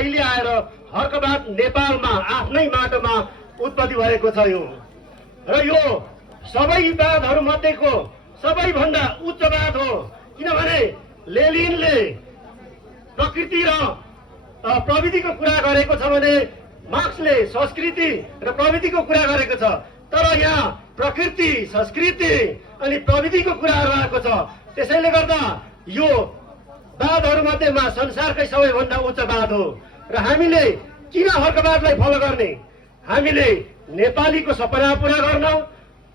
अहिले आएर हर्कबाद नेपालमा आफ्नै माटोमा उत्पत्ति भएको छ यो र यो सबै वादहरू मध्येको सबैभन्दा उच्च वाद हो। किनभने लेनिनले प्रकृति र प्रविधिको कुरा गरेको छ भने मार्क्सले संस्कृति र प्रविधिको कुरा गरेको छ। तर यहाँ प्रकृति, संस्कृति अनि प्रविधिको कुराहरू आएको छ। त्यसैले गर्दा यो वादहरू मध्येमा संसारकै सबैभन्दा उच्च वाद हो र हामीले किन हर्कवादलाई फलो गर्ने? हामीले नेपालीको सपना पूरा गर्न,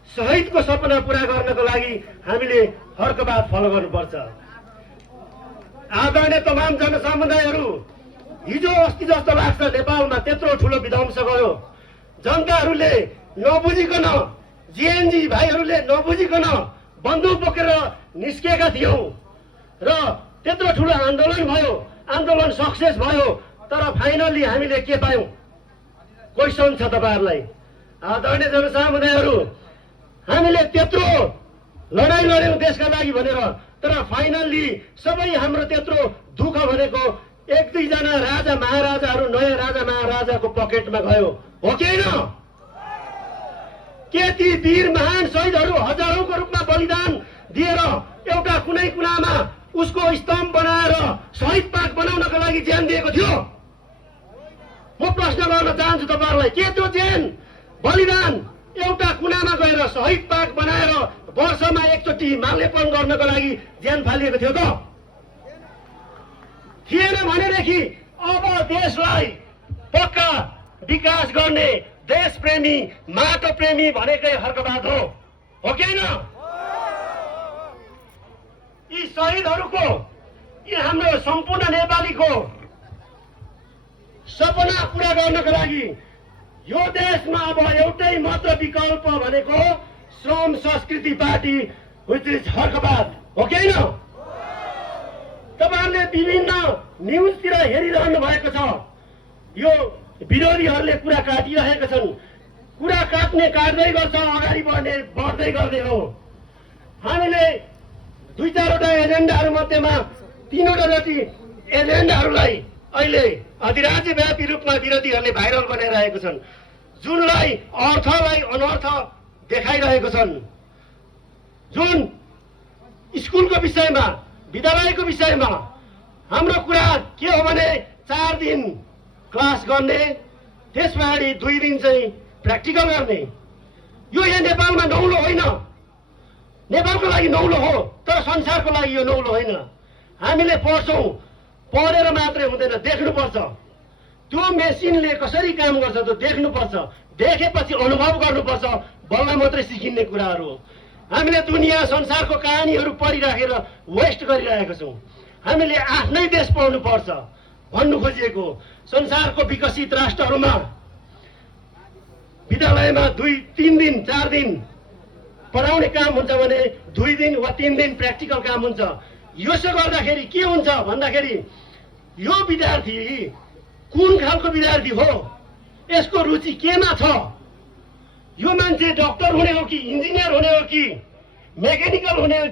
शहीदको सपना पूरा गर्नको लागि हामीले हर्कवाद फलो गर्नुपर्छ। आदरणीय तमाम जनसमुदायहरू, हिजो अस्ति जस्तो लाग्छ नेपालमा त्यत्रो ठुलो विध्वंस गयो। जनताहरूले नबुझिकन, जेएनजी भाइहरूले नबुझिकन बन्दुक बोकेर निस्केका थियौं र त्यत्रो ठुलो आन्दोलन भयो, आन्दोलन सक्सेस भयो। तर फाइनली हामीले के पायौं? क्वेसन छ तपाईहरुलाई आदरणीय जनसमुदायहरू, हामीले त्यत्रो लडाई लड्यौं देशका लागि भनेर, तर फाइनली सबै हाम्रो त्यत्रो दुःख भनेको एक दुई जना राजा महाराजाहरू, नयाँ राजा महाराजाको पकेटमा गयो हो कि हैन? के ती वीर महान शहीदहरू हजारौंको रूपमा बलिदान दिएर एउटा कुनै कुनामा उसको स्तम्भ बनाएर शहीद पार्क बनाउनको लागि ज्यान दिएको थियो? म प्रश्न गर्न चाहन्छु तपाईहरुलाई, के त्यो ज्यान बलिदान एउटा कुनामा गएर शहीद पार्क बनाएर वर्षमा एकचोटि माल्यार्पण गर्नको लागि ज्यान फालिएको थियो त? थिएन भनेदेखि अब देशलाई पक्का विकास गर्ने देशप्रेमी, माटो प्रेमी भनेकै हर्कवाद हो कि हैन? यी शहीदहरूको, यी हाम्रो सम्पूर्ण नेपालीको सपना पूरा गर्नको लागि यो देशमा अब एउटै मात्र विकल्प भनेको श्रम संस्कृति पार्टी, व्हिच इज हर्कवाद हो कि हैन? तपाईहरुले विभिन्न न्यूजतिर हेरिरहनु भएको छ। यो विरोधीहरूले कुरा काटिरहेका छन्। कुरा काट्दै गर्छ, अगाडि बढ्दै गर्दै हो। हामीले दुई चारवटा एजेन्डाहरू मध्येमा तीनवटा जति एजेन्डाहरूलाई अहिले अधिराज्यव्यापी रूपमा विरोधीहरूले भाइरल बनाइरहेको छन्, जुनलाई अर्थलाई अनर्थ देखाइरहेको छन्। जुन स्कुलको विषयमा, विद्यालयको विषयमा हाम्रो कुरा के हो भने 4 दिन क्लास गर्ने, त्यस पछाडि 2 दिन चाहिँ प्र्याक्टिकल गर्ने। यो यहाँ नेपालमा नौलो होइन, नेपालको लागि नौलो हो, तर संसारको लागि यो नौलो होइन। हामीले पढ्छौं, पढेर मात्रै हुँदैन, देख्नुपर्छ। त्यो मेसिनले कसरी काम गर्छ त देख्नुपर्छ, देखेपछि अनुभव गर्नुपर्छ, बल्ल मात्रै सिकिने कुराहरू हो। हामीले दुनिया संसारको कहानीहरू पढिराखेर वेस्ट गरिरहेका छौं। हामीले आफ्नै देश पढ्नु पर्छ भन्नु खोजिएको। संसारको विकसित राष्ट्रहरूमा विद्यालयमा 2-3 दिन 4 दिन पढाउने काम हुन्छ भने 2 दिन वा 3 दिन प्र्याक्टिकल काम हुन्छ। यसो गर्दाखेरि के हुन्छ भन्दाखेरि यो विद्यार्थी कुन खालको विद्यार्थी हो, यसको रुचि केमा छ, यो मान्छे डाक्टर हुने हो कि, इन्जिनियर हुने हो कि, मेकानिकल हुने हो